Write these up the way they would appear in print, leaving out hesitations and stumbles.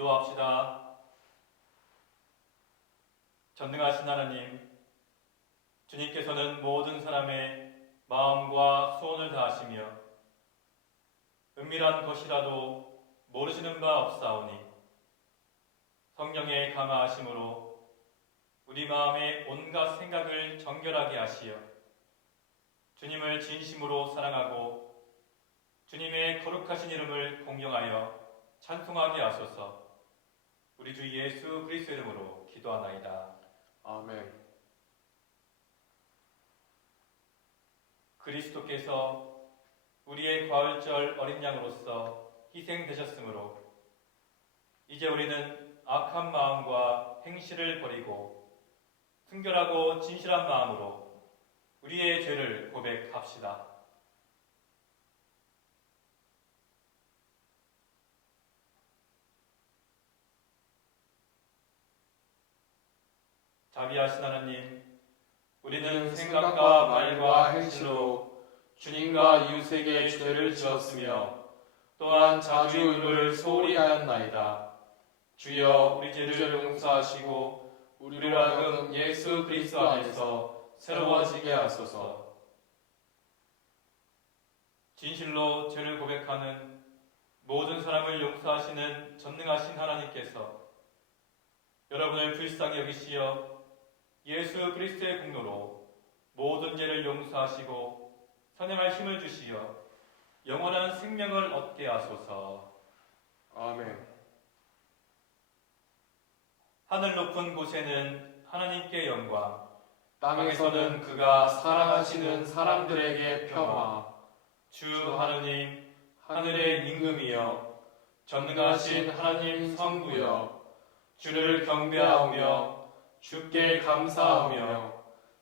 기도합시다. 전능하신 하나님, 주님께서는 모든 사람의 마음과 소원을 다하시며 은밀한 것이라도 모르시는 바 없사오니 성령의 감화하심으로 우리 마음의 온갖 생각을 정결하게 하시어 주님을 진심으로 사랑하고 주님의 거룩하신 이름을 공경하여 찬송하게 하소서. 우리 주 예수 그리스도 이름으로 기도하나이다. 아멘. 그리스도께서 우리의 과울절 어린 양으로서 희생되셨으므로 이제 우리는 악한 마음과 행실을 버리고 순결하고 진실한 마음으로 우리의 죄를 고백합시다. 자비하신 하나님, 우리는 생각과 말과 행실로 주님과 이웃에게 죄를 지었으며 또한 자주 의를 소홀히 하였나이다. 주여 우리 죄를 용서하시고 우리로 하여금 예수 그리스도 안에서 새로워지게 하소서. 진실로 죄를 고백하는 모든 사람을 용서하시는 전능하신 하나님께서 여러분을 불쌍히 여기시어 예수 그리스도의 공로로 모든 죄를 용서하시고 선행할 힘을 주시어 영원한 생명을 얻게 하소서. 아멘. 하늘 높은 곳에는 하나님께 영광, 땅에서는 그가 사랑하시는 사람들에게 평화. 주 하느님, 하늘의 임금이여, 전능하신 하나님 성부여, 주를 경배하오며 주께 감사하며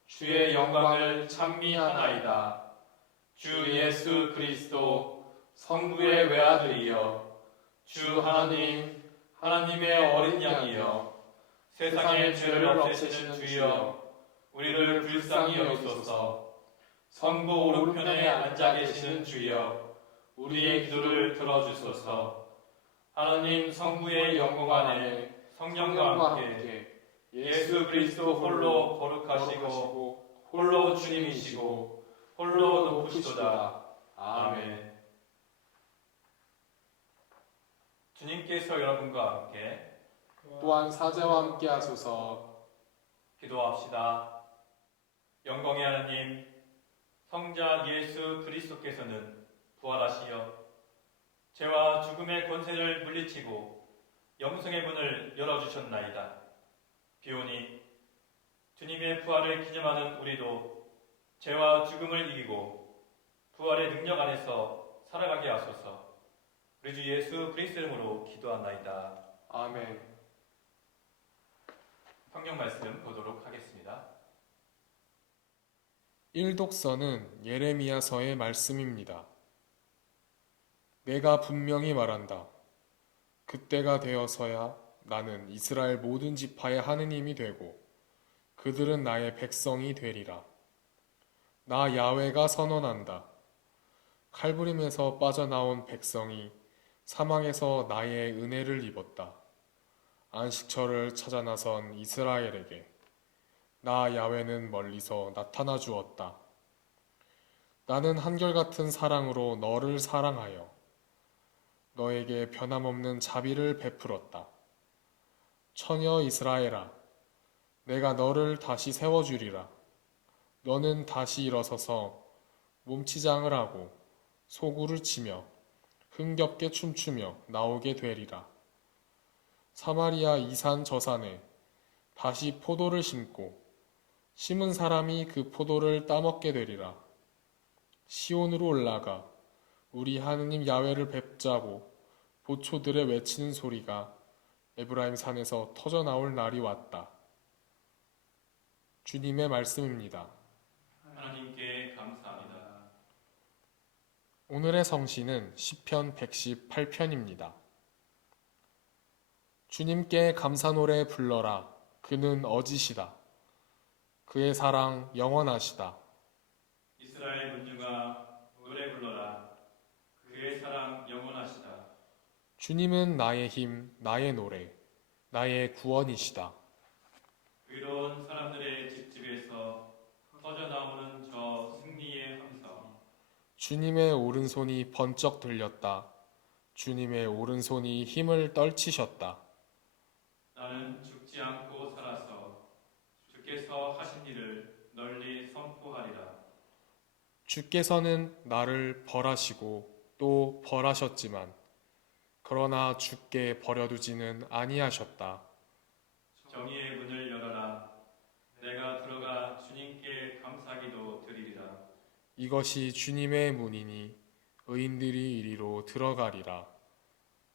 주의 영광을 찬미하나이다. 주 예수 그리스도 성부의 외아들이여, 주 하나님, 하나님의 어린 양이여, 세상의 죄를 없애시는 주여, 우리를 불쌍히 여기소서. 성부 오른편에 앉아 계시는 주여, 우리의 기도를 들어주소서. 하나님 성부의 영광 안에 성령과 함께 예수 그리스도 홀로 거룩하시고 홀로 주님이시고 홀로 높으시도다. 아멘. 주님께서 여러분과 함께 또한 사제와 함께 하소서. 기도합시다. 영광의 하나님, 성자 예수 그리스도께서는 부활하시어 죄와 죽음의 권세를 물리치고 영생의 문을 열어주셨나이다. 비오니 주님의 부활을 기념하는 우리도 죄와 죽음을 이기고 부활의 능력 안에서 살아가게 하소서. 우리 주 예수 그리스도 이름으로 기도하나이다. 아멘. 성경 말씀 보도록 하겠습니다. 일독서는 예레미야서의 말씀입니다. 내가 분명히 말한다. 그때가 되어서야 나는 이스라엘 모든 지파의 하느님이 되고 그들은 나의 백성이 되리라. 나 야훼가 선언한다. 칼부림에서 빠져나온 백성이 사망에서 나의 은혜를 입었다. 안식처를 찾아 나선 이스라엘에게 나 야훼는 멀리서 나타나 주었다. 나는 한결같은 사랑으로 너를 사랑하여 너에게 변함없는 자비를 베풀었다. 처녀 이스라엘아, 내가 너를 다시 세워주리라. 너는 다시 일어서서 몸치장을 하고 소구를 치며 흥겹게 춤추며 나오게 되리라. 사마리아 이 산 저 산에 다시 포도를 심고 심은 사람이 그 포도를 따먹게 되리라. 시온으로 올라가 우리 하느님 야훼를 뵙자고 보초들의 외치는 소리가 에브라임 산에서 터져 나올 날이 왔다. 주님의 말씀입니다. 하나님께 감사합니다. 오늘의 성시는 시편 118편입니다. 주님께 감사노래 불러라. 그는 어지시다. 그의 사랑 영원하시다. 이스라엘 문중아 노래 불러라. 그의 사랑 영원하시다. 주님은 나의 힘, 나의 노래, 나의 구원이시다. 의로운 사람들의 집집에서 터져나오는 저 승리의 함성. 주님의 오른손이 번쩍 들렸다. 주님의 오른손이 힘을 떨치셨다. 나는 죽지 않고 살아서 주께서 하신 일을 널리 선포하리라. 주께서는 나를 벌하시고 또 벌하셨지만 그러나 주께 버려두지는 아니하셨다. 정의의 문을 열어라. 내가 들어가 주님께 감사기도 드리리라. 이것이 주님의 문이니 의인들이 이리로 들어가리라.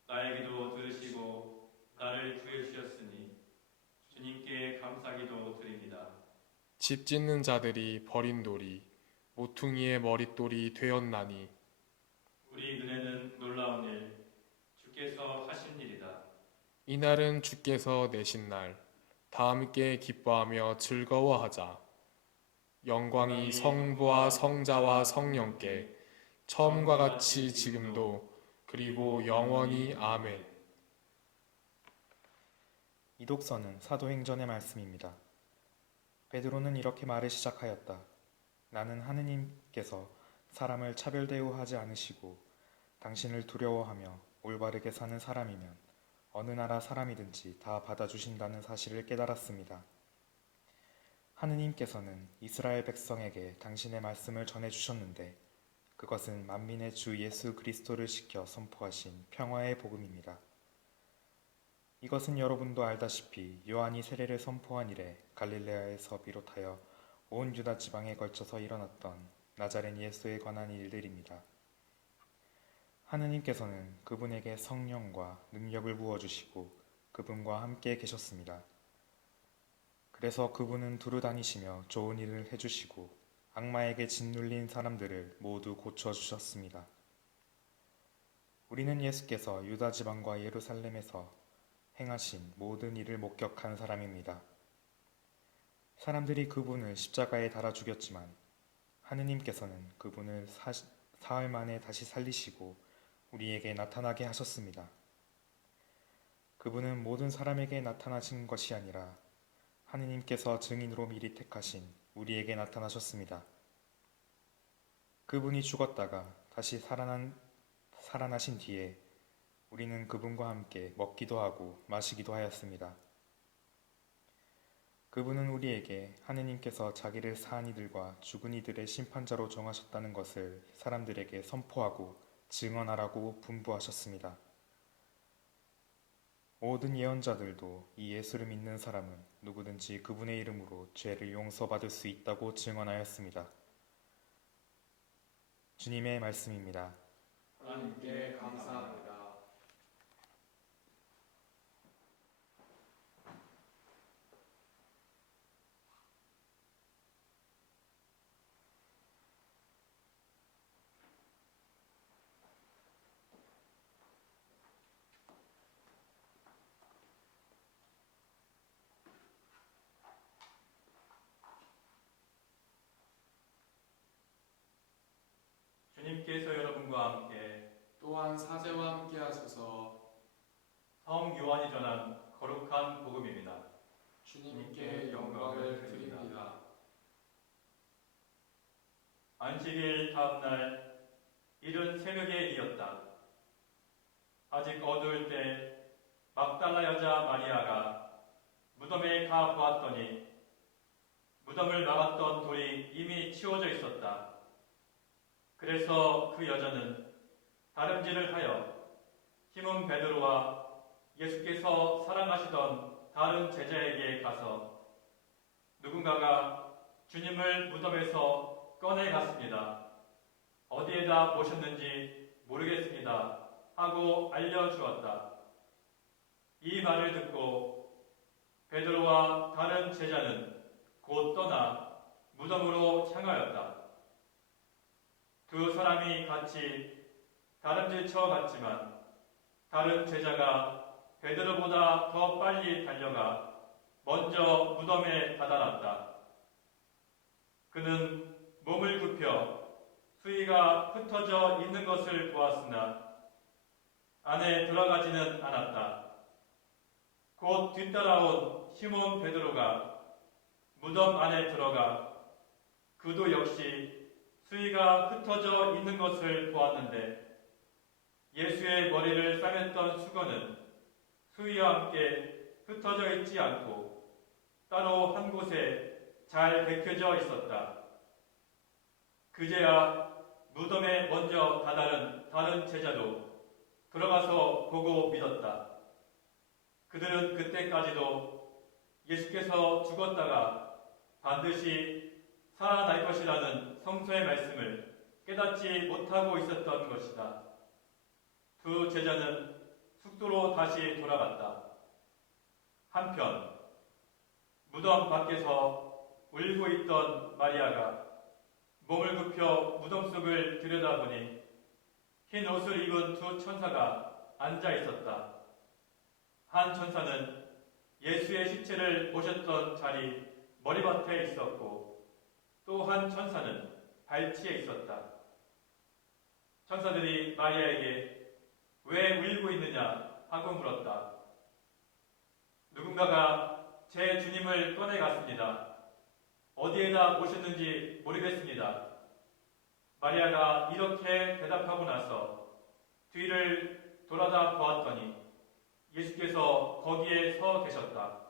나의 기도 들으시고 나를 구해 주셨으니 주님께 감사기도 드립니다. 집 짓는 자들이 버린 돌이 모퉁이의 머릿돌이 되었나니 우리 눈에는 놀라운 일 주께서 하신 일이다. 이날은 주께서 내신 날, 다 함께 기뻐하며 즐거워하자. 영광이 성부와 성자와 성령께 처음과 같이 지금도 그리고 영원히 아멘. 이 독서는 사도행전의 말씀입니다. 베드로는 이렇게 말을 시작하였다. 나는 하느님께서 사람을 차별 대우하지 않으시고 당신을 두려워하며 올바르게 사는 사람이면 어느 나라 사람이든지 다 받아주신다는 사실을 깨달았습니다. 하느님께서는 이스라엘 백성에게 당신의 말씀을 전해주셨는데 그것은 만민의 주 예수 그리스도를 시켜 선포하신 평화의 복음입니다. 이것은 여러분도 알다시피 요한이 세례를 선포한 이래 갈릴레아에서 비롯하여 온 유다 지방에 걸쳐서 일어났던 나자렛 예수에 관한 일들입니다. 하느님께서는 그분에게 성령과 능력을 부어주시고 그분과 함께 계셨습니다. 그래서 그분은 두루 다니시며 좋은 일을 해주시고 악마에게 짓눌린 사람들을 모두 고쳐주셨습니다. 우리는 예수께서 유다 지방과 예루살렘에서 행하신 모든 일을 목격한 사람입니다. 사람들이 그분을 십자가에 달아 죽였지만 하느님께서는 그분을 사흘 만에 다시 살리시고 우리에게 나타나게 하셨습니다. 그분은 모든 사람에게 나타나신 것이 아니라 하느님께서 증인으로 미리 택하신 우리에게 나타나셨습니다. 그분이 죽었다가 다시 살아나신 뒤에 우리는 그분과 함께 먹기도 하고 마시기도 하였습니다. 그분은 우리에게 하느님께서 자기를 사한 이들과 죽은 이들의 심판자로 정하셨다는 것을 사람들에게 선포하고 증언하라고 분부하셨습니다. 모든 예언자들도 이 예수를 믿는 사람은 누구든지 그분의 이름으로 죄를 용서받을 수 있다고 증언하였습니다. 주님의 말씀입니다. 하나님께 감사합니다. 주님께서 여러분과 함께 또한 사제와 함께 하소서. 성 요한이 전한 거룩한 복음입니다. 주님께 영광을 드립니다. 안식일 다음날 이른 새벽에 이었다. 아직 어두울 때 막달라 여자 마리아가 무덤에 가 보았더니 무덤을 막았던 돌이 이미 치워져 있었다. 그래서 그 여자는 다름질을 하여 시몬 베드로와 예수께서 사랑하시던 다른 제자에게 가서 누군가가 주님을 무덤에서 꺼내갔습니다. 어디에다 모셨는지 모르겠습니다. 하고 알려주었다. 이 말을 듣고 베드로와 다른 제자는 곧 떠나 무덤으로 향하였다. 두 사람이 같이 다름질쳐 갔지만 다른 제자가 베드로보다 더 빨리 달려가 먼저 무덤에 다다랐다. 그는 몸을 굽혀 수의가 흩어져 있는 것을 보았으나 안에 들어가지는 않았다. 곧 뒤따라온 시몬 베드로가 무덤 안에 들어가 그도 역시 수의가 흩어져 있는 것을 보았는데 예수의 머리를 싸맸던 수건은 수의와 함께 흩어져 있지 않고 따로 한 곳에 잘 베껴져 있었다. 그제야 무덤에 먼저 다다른 다른 제자도 들어가서 보고 믿었다. 그들은 그때까지도 예수께서 죽었다가 반드시 살아날 것이라는 성서의 말씀을 깨닫지 못하고 있었던 것이다. 두 제자는 숙소로 다시 돌아갔다. 한편 무덤 밖에서 울고 있던 마리아가 몸을 굽혀 무덤 속을 들여다보니 흰 옷을 입은 두 천사가 앉아 있었다. 한 천사는 예수의 시체를 모셨던 자리 머리맡에 있었고 또 한 천사는 발치에 있었다. 천사들이 마리아에게 왜 울고 있느냐 하고 물었다. 누군가가 제 주님을 떠내갔습니다. 어디에다 모셨는지 모르겠습니다. 마리아가 이렇게 대답하고 나서 뒤를 돌아다 보았더니 예수께서 거기에 서 계셨다.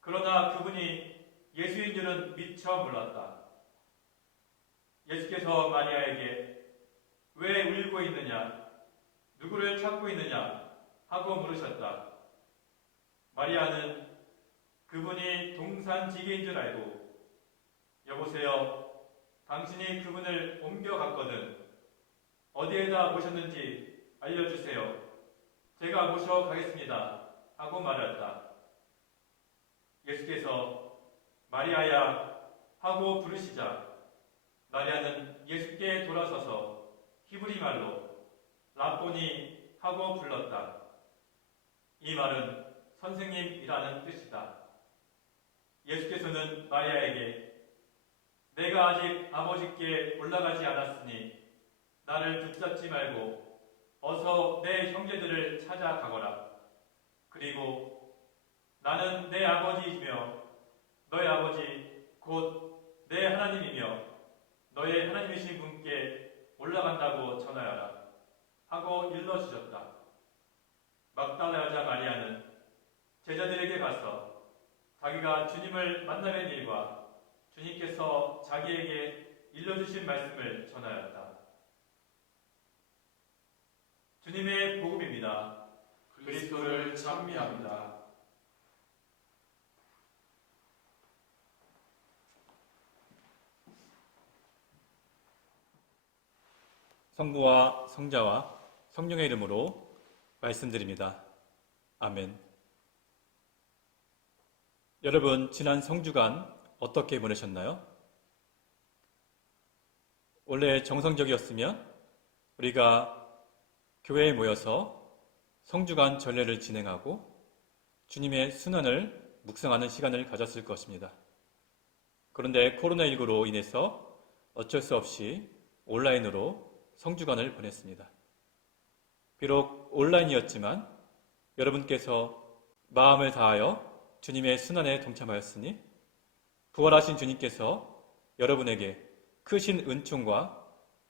그러나 그분이 예수인 줄은 미처 몰랐다. 예수께서 마리아에게 왜 울고 있느냐, 누구를 찾고 있느냐 하고 물으셨다. 마리아는 그분이 동산지기인 줄 알고 여보세요, 당신이 그분을 옮겨갔거든. 어디에다 모셨는지 알려주세요. 제가 모셔가겠습니다. 하고 말했다. 예수께서 마리아야 하고 부르시자 마리아는 예수께 돌아서서 히브리 말로 라보니 하고 불렀다. 이 말은 선생님이라는 뜻이다. 예수께서는 마리아에게 내가 아직 아버지께 올라가지 않았으니 나를 붙잡지 말고 어서 내 형제들을 찾아가거라. 그리고 나는 내 아버지이며 너의 아버지 곧 내 하나님이며 너의 하나님이신 분께 올라간다고 전하여라 하고 일러주셨다. 막달라 여자 마리아는 제자들에게 가서 자기가 주님을 만나는 일과 주님께서 자기에게 일러주신 말씀을 전하였다. 주님의 복음입니다. 그리스도를 찬미합니다. 성부와 성자와 성령의 이름으로 말씀드립니다. 아멘. 여러분, 지난 성주간 어떻게 보내셨나요? 원래 정상적이었으면 우리가 교회에 모여서 성주간 전례를 진행하고 주님의 순환을 묵상하는 시간을 가졌을 것입니다. 그런데 코로나19로 인해서 어쩔 수 없이 온라인으로 성주간을 보냈습니다. 비록 온라인이었지만 여러분께서 마음을 다하여 주님의 순환에 동참하였으니 부활하신 주님께서 여러분에게 크신 은총과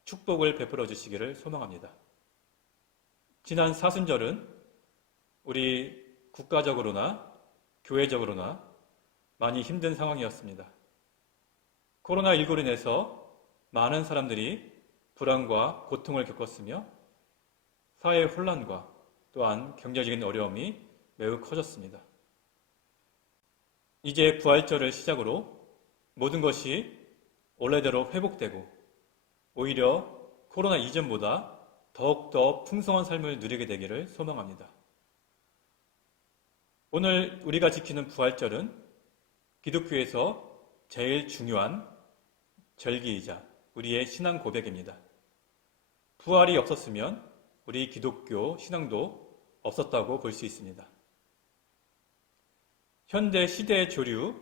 축복을 베풀어 주시기를 소망합니다. 지난 사순절은 우리 국가적으로나 교회적으로나 많이 힘든 상황이었습니다. 코로나19로 인해서 많은 사람들이 불안과 고통을 겪었으며 사회 혼란과 또한 경제적인 어려움이 매우 커졌습니다. 이제 부활절을 시작으로 모든 것이 원래대로 회복되고 오히려 코로나 이전보다 더욱더 풍성한 삶을 누리게 되기를 소망합니다. 오늘 우리가 지키는 부활절은 기독교에서 제일 중요한 절기이자 우리의 신앙 고백입니다. 부활이 없었으면 우리 기독교 신앙도 없었다고 볼 수 있습니다. 현대 시대의 조류,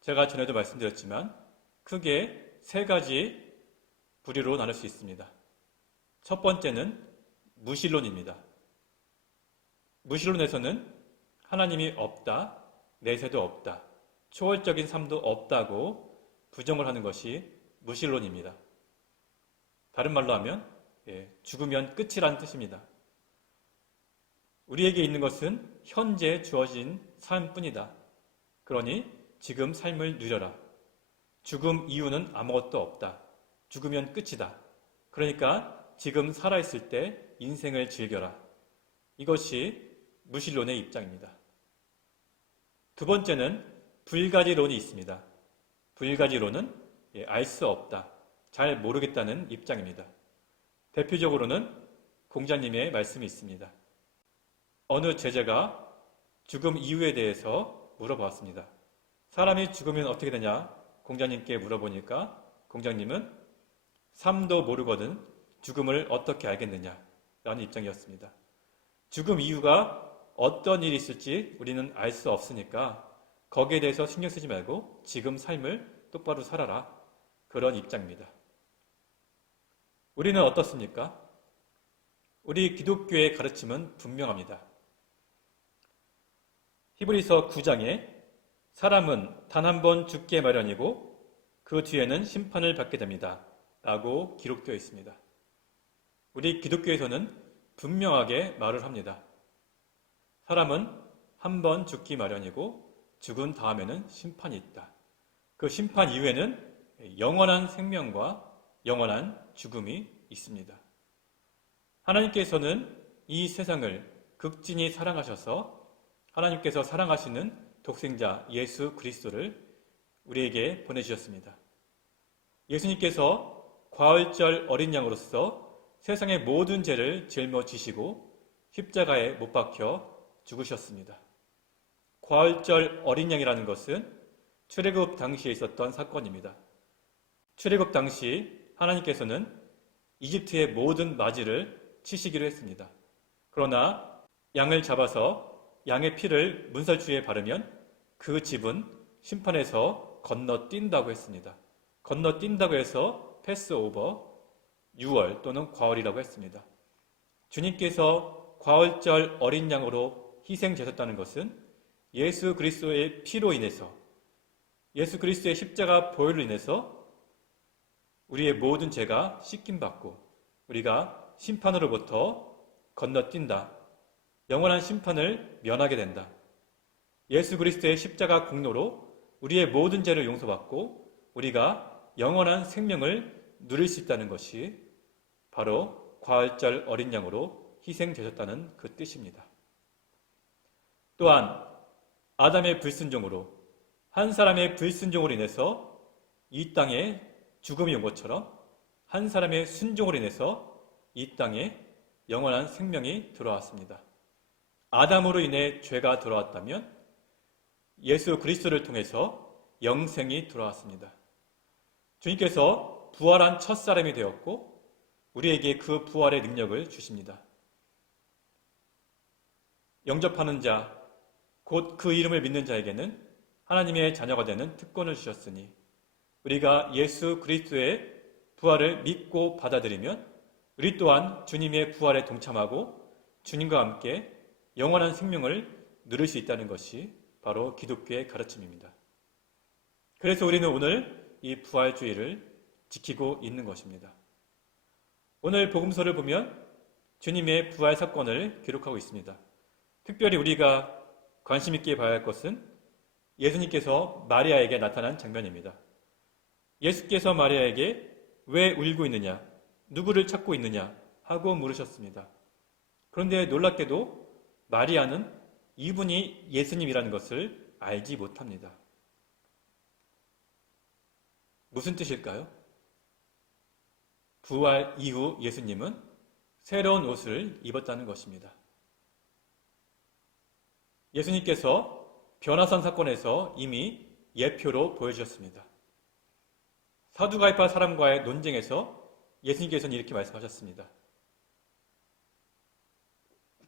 제가 전에도 말씀드렸지만 크게 세 가지 부류로 나눌 수 있습니다. 첫 번째는 무신론입니다. 무신론에서는 하나님이 없다, 내세도 없다, 초월적인 삶도 없다고 부정을 하는 것이 무신론입니다. 다른 말로 하면 죽으면 끝이란 뜻입니다. 우리에게 있는 것은 현재 주어진 삶뿐이다. 그러니 지금 삶을 누려라. 죽음 이후는 아무것도 없다. 죽으면 끝이다. 그러니까 지금 살아있을 때 인생을 즐겨라. 이것이 무신론의 입장입니다. 두 번째는 불가지론이 있습니다. 불가지론은 알 수 없다, 잘 모르겠다는 입장입니다. 대표적으로는 공자님의 말씀이 있습니다. 어느 제자가 죽음 이유에 대해서 물어보았습니다. 사람이 죽으면 어떻게 되냐? 공자님께 물어보니까 공자님은 삶도 모르거든 죽음을 어떻게 알겠느냐? 라는 입장이었습니다. 죽음 이유가 어떤 일이 있을지 우리는 알 수 없으니까 거기에 대해서 신경 쓰지 말고 지금 삶을 똑바로 살아라. 그런 입장입니다. 우리는 어떻습니까? 우리 기독교의 가르침은 분명합니다. 히브리서 9장에 사람은 단 한 번 죽게 마련이고 그 뒤에는 심판을 받게 됩니다. 라고 기록되어 있습니다. 우리 기독교에서는 분명하게 말을 합니다. 사람은 한 번 죽기 마련이고 죽은 다음에는 심판이 있다. 그 심판 이후에는 영원한 생명과 영원한 죽음이 있습니다. 하나님께서는 이 세상을 극진히 사랑하셔서 하나님께서 사랑하시는 독생자 예수 그리스도를 우리에게 보내주셨습니다. 예수님께서 과월절 어린 양으로서 세상의 모든 죄를 짊어지시고 십자가에 못 박혀 죽으셨습니다. 과월절 어린 양이라는 것은 출애굽 당시에 있었던 사건입니다. 출애굽 당시 하나님께서는 이집트의 모든 맞이를 치시기로 했습니다. 그러나 양을 잡아서 양의 피를 문설주에 바르면 그 집은 심판에서 건너뛴다고 했습니다. 건너뛴다고 해서 패스오버, 유월 또는 과월이라고 했습니다. 주님께서 과월절 어린 양으로 희생되셨다는 것은 예수 그리스도의 피로 인해서, 예수 그리스도의 십자가 보혈로 인해서 우리의 모든 죄가 씻김받고 우리가 심판으로부터 건너뛴다. 영원한 심판을 면하게 된다. 예수 그리스도의 십자가 공로로 우리의 모든 죄를 용서받고 우리가 영원한 생명을 누릴 수 있다는 것이 바로 과월절 어린 양으로 희생되셨다는 그 뜻입니다. 또한 아담의 불순종으로, 한 사람의 불순종으로 인해서 이 땅에 죽음이 온 것처럼 한 사람의 순종으로 인해서 이 땅에 영원한 생명이 들어왔습니다. 아담으로 인해 죄가 들어왔다면 예수 그리스도를 통해서 영생이 들어왔습니다. 주님께서 부활한 첫사람이 되었고 우리에게 그 부활의 능력을 주십니다. 영접하는 자, 곧 그 이름을 믿는 자에게는 하나님의 자녀가 되는 특권을 주셨으니 우리가 예수 그리스도의 부활을 믿고 받아들이면 우리 또한 주님의 부활에 동참하고 주님과 함께 영원한 생명을 누릴 수 있다는 것이 바로 기독교의 가르침입니다. 그래서 우리는 오늘 이 부활주의를 지키고 있는 것입니다. 오늘 복음서를 보면 주님의 부활 사건을 기록하고 있습니다. 특별히 우리가 관심 있게 봐야 할 것은 예수님께서 마리아에게 나타난 장면입니다. 예수께서 마리아에게 왜 울고 있느냐, 누구를 찾고 있느냐 하고 물으셨습니다. 그런데 놀랍게도 마리아는 이분이 예수님이라는 것을 알지 못합니다. 무슨 뜻일까요? 부활 이후 예수님은 새로운 옷을 입었다는 것입니다. 예수님께서 변화산 사건에서 이미 예표로 보여주셨습니다. 사두가이파 사람과의 논쟁에서 예수님께서는 이렇게 말씀하셨습니다.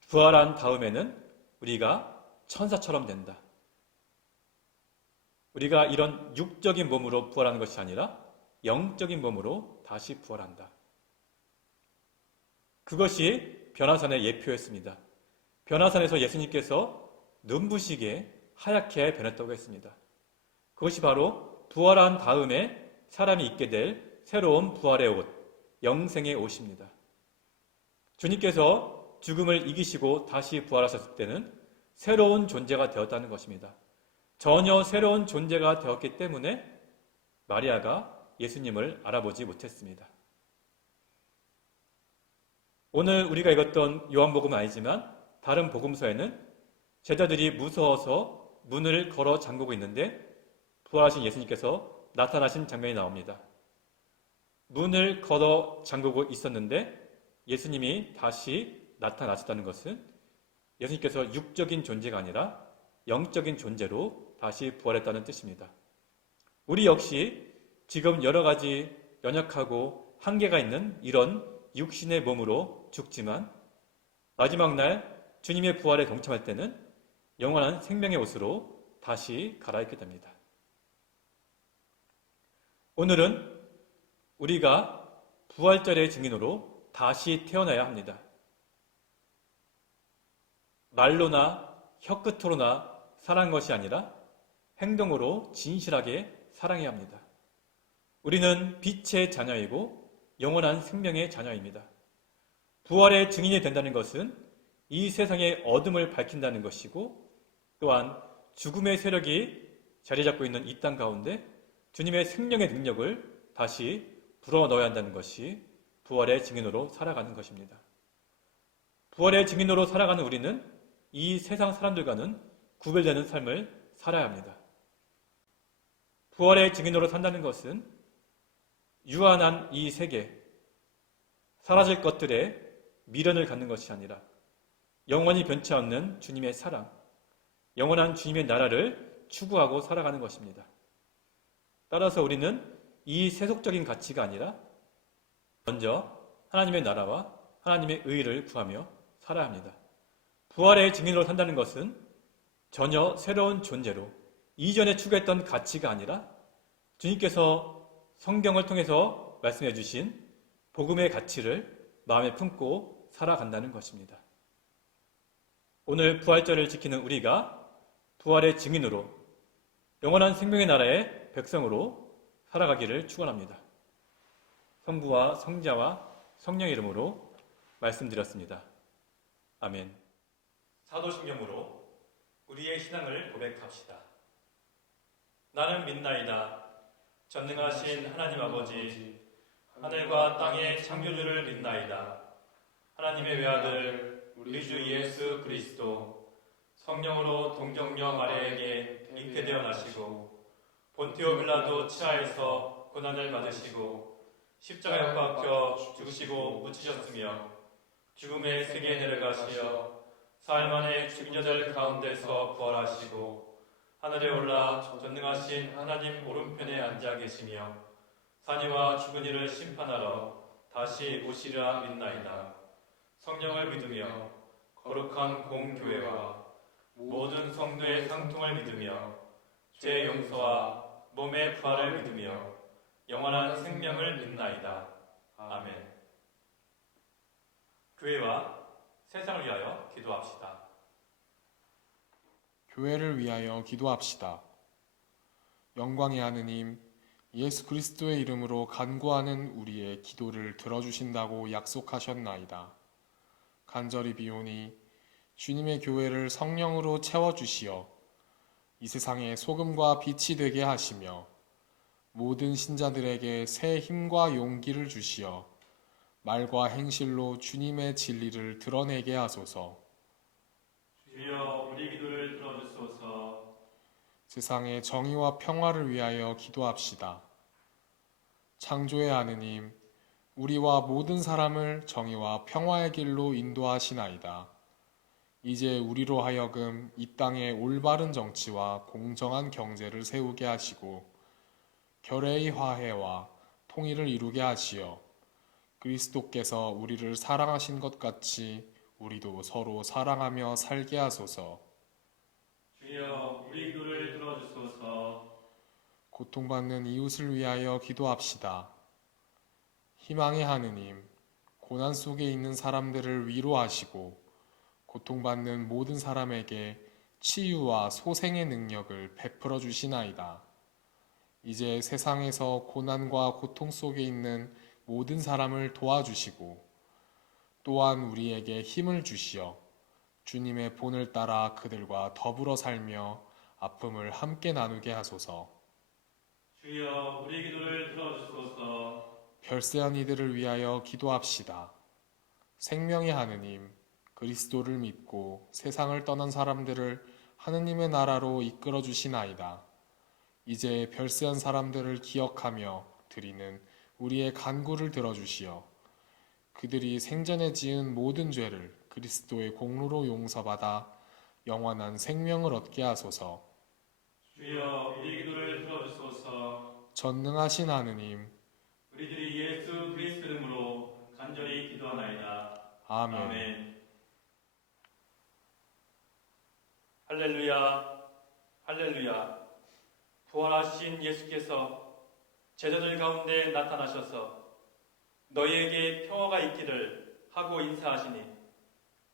부활한 다음에는 우리가 천사처럼 된다. 우리가 이런 육적인 몸으로 부활하는 것이 아니라 영적인 몸으로 다시 부활한다. 그것이 변화산의 예표였습니다. 변화산에서 예수님께서 눈부시게 하얗게 변했다고 했습니다. 그것이 바로 부활한 다음에 사람이 입게 될 새로운 부활의 옷, 영생의 옷입니다. 주님께서 죽음을 이기시고 다시 부활하셨을 때는 새로운 존재가 되었다는 것입니다. 전혀 새로운 존재가 되었기 때문에 마리아가 예수님을 알아보지 못했습니다. 오늘 우리가 읽었던 요한복음은 아니지만 다른 복음서에는 제자들이 무서워서 문을 걸어 잠그고 있는데 부활하신 예수님께서 나타나신 장면이 나옵니다. 문을 걸어 잠그고 있었는데 예수님이 다시 나타나셨다는 것은 예수님께서 육적인 존재가 아니라 영적인 존재로 다시 부활했다는 뜻입니다. 우리 역시 지금 여러 가지 연약하고 한계가 있는 이런 육신의 몸으로 죽지만 마지막 날 주님의 부활에 동참할 때는 영원한 생명의 옷으로 다시 갈아입게 됩니다. 오늘은 우리가 부활절의 증인으로 다시 태어나야 합니다. 말로나 혀끝으로나 사랑한 것이 아니라 행동으로 진실하게 사랑해야 합니다. 우리는 빛의 자녀이고 영원한 생명의 자녀입니다. 부활의 증인이 된다는 것은 이 세상의 어둠을 밝힌다는 것이고 또한 죽음의 세력이 자리 잡고 있는 이 땅 가운데 주님의 생명의 능력을 다시 불어넣어야 한다는 것이 부활의 증인으로 살아가는 것입니다. 부활의 증인으로 살아가는 우리는 이 세상 사람들과는 구별되는 삶을 살아야 합니다. 부활의 증인으로 산다는 것은 유한한 이 세계, 사라질 것들에 미련을 갖는 것이 아니라 영원히 변치 않는 주님의 사랑, 영원한 주님의 나라를 추구하고 살아가는 것입니다. 따라서 우리는 이 세속적인 가치가 아니라 먼저 하나님의 나라와 하나님의 의를 구하며 살아야 합니다. 부활의 증인으로 산다는 것은 전혀 새로운 존재로 이전에 추구했던 가치가 아니라 주님께서 성경을 통해서 말씀해 주신 복음의 가치를 마음에 품고 살아간다는 것입니다. 오늘 부활절을 지키는 우리가 부활의 증인으로 영원한 생명의 나라의 백성으로 살아가기를 축원합니다. 성부와 성자와 성령의 이름으로 말씀드렸습니다. 아멘. 사도신경으로 우리의 신앙을 고백합시다. 나는 믿나이다. 전능하신 하나님 아버지, 하늘과 땅의 창조주를 믿나이다. 하나님의 외아들 우리 주 예수 그리스도 성령으로 동정녀 마리아에게 잉태되어 나시고 본티오 빌라도 치하에서 고난을 받으시고 십자가에 못 박혀 죽으시고 묻히셨으며 죽음의 세계에 내려가시어 사흘 만에 죽은 자들 가운데서 부활하시고 하늘에 올라 전능하신 하나님 오른편에 앉아 계시며 산이와 죽은 이를 심판하러 다시 오시리라 믿나이다. 성령을 믿으며 거룩한 공교회와 모든 성도의 상통을 믿으며 죄 용서와 몸의 부활을 믿으며 영원한 생명을 믿나이다. 아멘. 교회와 세상을 위하여 기도합시다. 교회를 위하여 기도합시다. 영광의 하느님, 예수 그리스도의 이름으로 간구하는 우리의 기도를 들어주신다고 약속하셨나이다. 간절히 비오니 주님의 교회를 성령으로 채워주시어 이 세상의 소금과 빛이 되게 하시며 모든 신자들에게 새 힘과 용기를 주시어 말과 행실로 주님의 진리를 드러내게 하소서. 주여 우리 기도를 들어주소서. 세상의 정의와 평화를 위하여 기도합시다. 창조의 하느님, 우리와 모든 사람을 정의와 평화의 길로 인도하시나이다. 이제 우리로 하여금 이 땅에 올바른 정치와 공정한 경제를 세우게 하시고 결의의 화해와 통일을 이루게 하시어 그리스도께서 우리를 사랑하신 것 같이 우리도 서로 사랑하며 살게 하소서. 주여 우리 기도를 들어주소서. 고통받는 이웃을 위하여 기도합시다. 희망의 하느님, 고난 속에 있는 사람들을 위로하시고 고통받는 모든 사람에게 치유와 소생의 능력을 베풀어 주시나이다. 이제 세상에서 고난과 고통 속에 있는 모든 사람을 도와주시고 또한 우리에게 힘을 주시어 주님의 본을 따라 그들과 더불어 살며 아픔을 함께 나누게 하소서. 주여 우리 기도를 들어주소서. 별세한 이들을 위하여 기도합시다. 생명의 하느님, 그리스도를 믿고 세상을 떠난 사람들을 하느님의 나라로 이끌어 주시나이다. 이제 별세한 사람들을 기억하며 드리는 우리의 간구를 들어주시어 그들이 생전에 지은 모든 죄를 그리스도의 공로로 용서받아 영원한 생명을 얻게 하소서. 주여 우리 기도를 들어주소서. 전능하신 하느님, 우리들이 예수 그리스도 이름으로 간절히 기도하나이다. 아멘. 아멘. 할렐루야, 할렐루야. 부활하신 예수께서 제자들 가운데 나타나셔서 너희에게 평화가 있기를 하고 인사하시니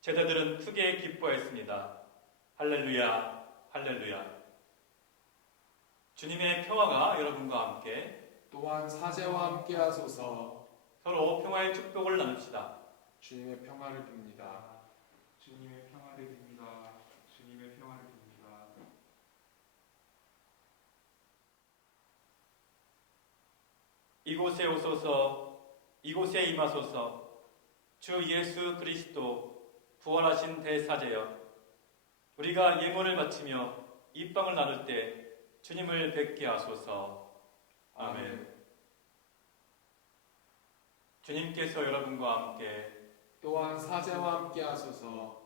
제자들은 크게 기뻐했습니다. 할렐루야, 할렐루야. 주님의 평화가 여러분과 함께 또한 사제와 함께 하소서. 서로 평화의 축복을 나눕시다. 주님의 평화를 빕니다. 주님의 평화를 빕니다. 주님의 평화를 빕니다. 이곳에 오소서, 이곳에 임하소서. 주 예수 그리스도 부활하신 대사제여, 우리가 예물을 바치며 이 빵을 나눌 때 주님을 뵙게 하소서. 아멘. 주님께서 여러분과 함께 또한 사제와 함께 하소서.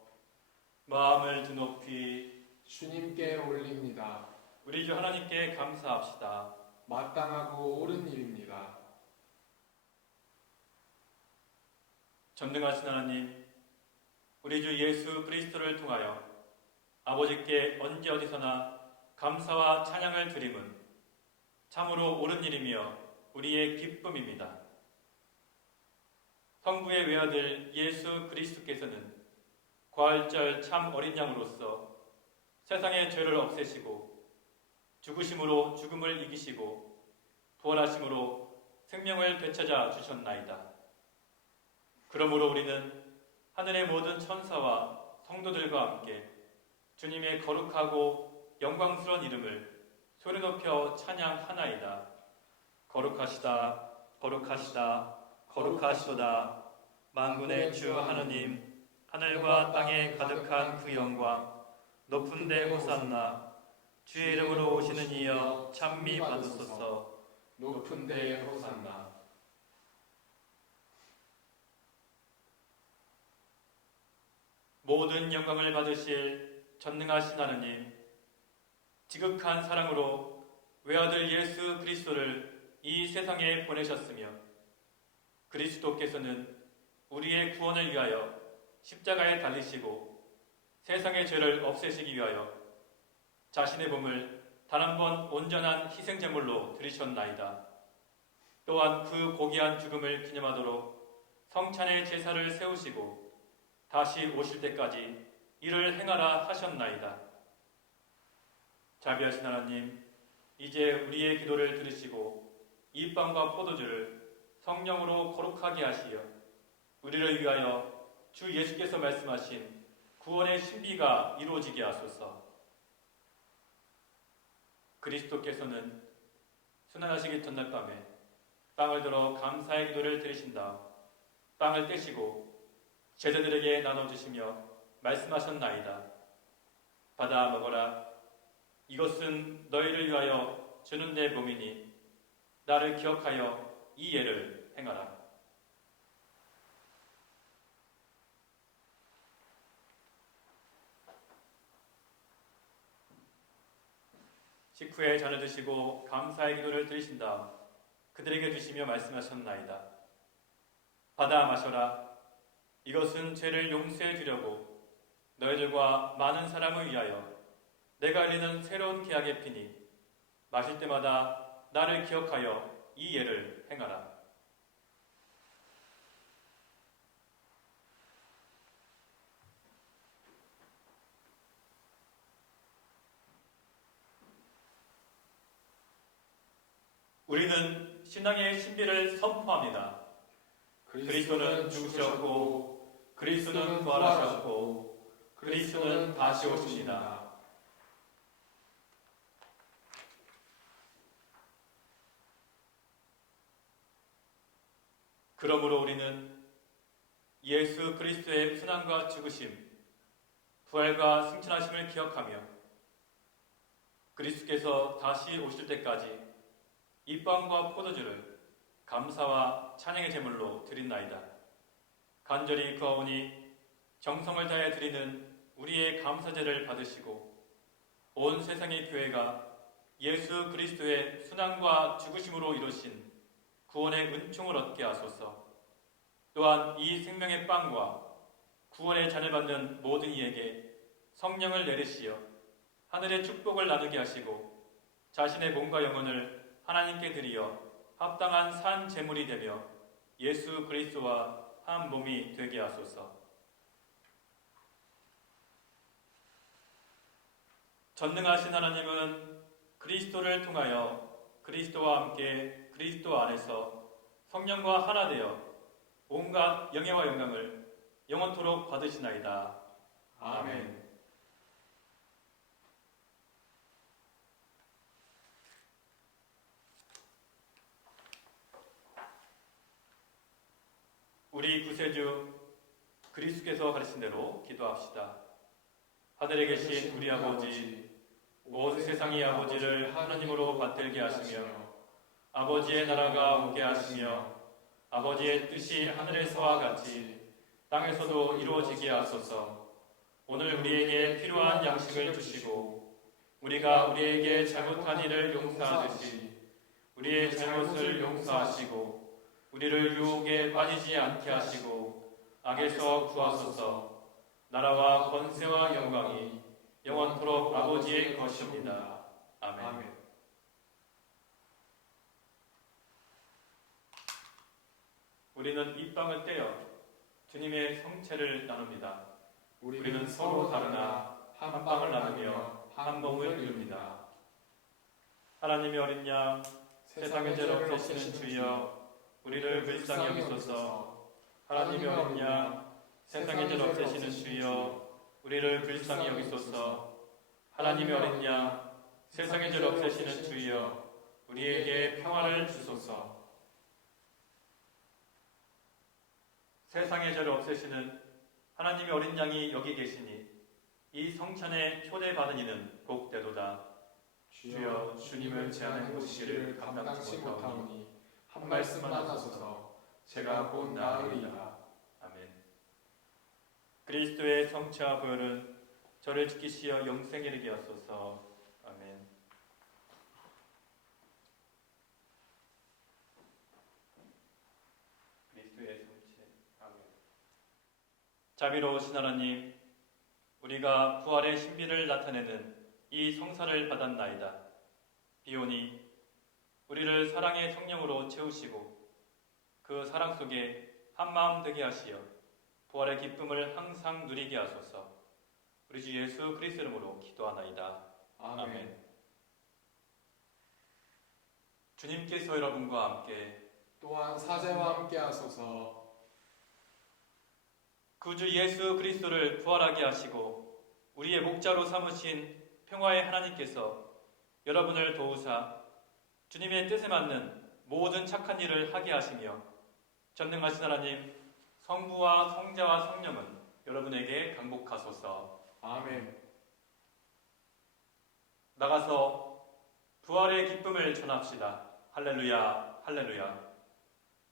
마음을 드높이 주님께 올립니다. 우리 주 하나님께 감사합시다. 마땅하고 옳은 일입니다. 전능하신 하나님, 우리 주 예수 그리스도를 통하여 아버지께 언제 어디서나 감사와 찬양을 드림은 참으로 옳은 일이며 우리의 기쁨입니다. 성부의 외아들 예수 그리스도께서는 부활절 참 어린 양으로서 세상의 죄를 없애시고 죽으심으로 죽음을 이기시고 부활하심으로 생명을 되찾아 주셨나이다. 그러므로 우리는 하늘의 모든 천사와 성도들과 함께 주님의 거룩하고 영광스러운 이름을 소리 높여 찬양하나이다. 거룩하시다, 거룩하시다, 거룩하시도다. 만군의 주 하느님, 하늘과 땅에 가득한 그 영광, 높은 데 호산나. 주의 이름으로 오시는 이여 찬미 받으소서. 높은 데에 호산나. 모든 영광을 받으실 전능하신 하느님, 지극한 사랑으로 외아들 예수 그리스도를 이 세상에 보내셨으며 그리스도께서는 우리의 구원을 위하여 십자가에 달리시고 세상의 죄를 없애시기 위하여 자신의 몸을 단 한 번 온전한 희생제물로 드리셨나이다. 또한 그 고귀한 죽음을 기념하도록 성찬의 제사를 세우시고 다시 오실 때까지 이를 행하라 하셨나이다. 자비하신 하나님, 이제 우리의 기도를 들으시고 이 빵과 포도주를 성령으로 거룩하게 하시어 우리를 위하여 주 예수께서 말씀하신 구원의 신비가 이루어지게 하소서. 그리스도께서는 순환하시기 전날 밤에 빵을 들어 감사의 기도를 드리신 다음 빵을 떼시고 제자들에게 나눠주시며 말씀하셨나이다. 받아 먹어라. 이것은 너희를 위하여 주는 내 몸이니 나를 기억하여 이 예를 행하라. 식후에 잔을 드시고 감사의 기도를 드리신 다음 그들에게 주시며 말씀하셨나이다. 받아 마셔라. 이것은 죄를 용서해 주려고 너희들과 많은 사람을 위하여 내가 흘리는 새로운 계약의 피니 마실 때마다 나를 기억하여 이 예를 행하라. 우리는 신앙의 신비를 선포합니다. 그리스도는 죽으셨고 그리스도는 부활하셨고 그리스도는 다시 오십니다. 그러므로 우리는 예수 그리스도의 순환과 죽으심, 부활과 승천하심을 기억하며 그리스도께서 다시 오실 때까지 이 빵과 포도주를 감사와 찬양의 제물로 드린나이다. 간절히 구하오니 정성을 다해 드리는 우리의 감사제를 받으시고 온 세상의 교회가 예수 그리스도의 순환과 죽으심으로 이루신 구원의 은총을 얻게 하소서. 또한 이 생명의 빵과 구원의 잔을 받는 모든 이에게 성령을 내리시어 하늘의 축복을 나누게 하시고 자신의 몸과 영혼을 하나님께 드리어 합당한 산 제물이 되며 예수 그리스도와 한 몸이 되게 하소서. 전능하신 하나님은 그리스도를 통하여 그리스도와 함께 그리스도 안에서 성령과 하나 되어 온갖 영예와 영광을 영원토록 받으시나이다. 아멘. 우리 구세주 그리스도께서 가르친 대로 기도합시다. 하늘에 계신 우리 아버지, 온 세상의 아버지를 하나님으로 받들게 하시며 아버지의 나라가 오게 하시며 아버지의 뜻이 하늘에서와 같이 땅에서도 이루어지게 하소서. 오늘 우리에게 필요한 양식을 주시고 우리가 우리에게 잘못한 일을 용서하듯이 우리의 잘못을 용서하시고 우리를 유혹에 빠지지 않게 하시고 악에서 구하소서. 나라와 권세와 영광이 영원토록 아버지의 것입니다. 아멘. 우리는 이 빵을 떼어 주님의 성체를 나눕니다. 우리는 서로 다르나 한 빵을 나누며 한 몸을 이룹니다. 하나님의 어린 양, 세상의 죄를 없애시는 주여, 우리를 불쌍히 여기소서. 하나님의 어린 양, 세상의 죄를 없애시는 주여, 우리를 불쌍히 여기소서. 하나님의 어린 양, 세상의 죄를 없애시는 주여, 우리에게 평화를 주소서. 세상의 죄를 없애시는 하나님의 어린 양이 여기 계시니 이 성찬에 초대받은 이는 복되도다. 주여, 주님을 제안해 보시기를 감당치 못하오니 한 말씀만 하소서. 제가 곧 나으리이다. 아멘. 그리스도의 성체와 보혈은 저를 지키시어 영생에 이르게 하소서. 아멘. 그리스도의 성체. 아멘. 자비로우신 하나님, 우리가 부활의 신비를 나타내는 이 성사를 받았나이다. 비오니 우리를 사랑의 성령으로 채우시고 그 사랑 속에 한마음 되게 하시어 부활의 기쁨을 항상 누리게 하소서. 우리 주 예수 그리스도 이름으로 기도하나이다. 아멘. 주님께서 여러분과 함께 또한 사제와 함께 하소서. 구주 예수 그리스도를 부활하게 하시고 우리의 목자로 삼으신 평화의 하나님께서 여러분을 도우사 주님의 뜻에 맞는 모든 착한 일을 하게 하시며 전능하신 하나님 성부와 성자와 성령은 여러분에게 강복하소서. 아멘. 나가서 부활의 기쁨을 전합시다. 할렐루야, 할렐루야.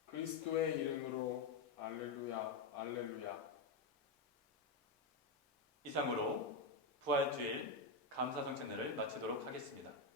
그리스도의 이름으로 알렐루야, 알렐루야. 이상으로 부활주일 감사성찬회를 마치도록 하겠습니다.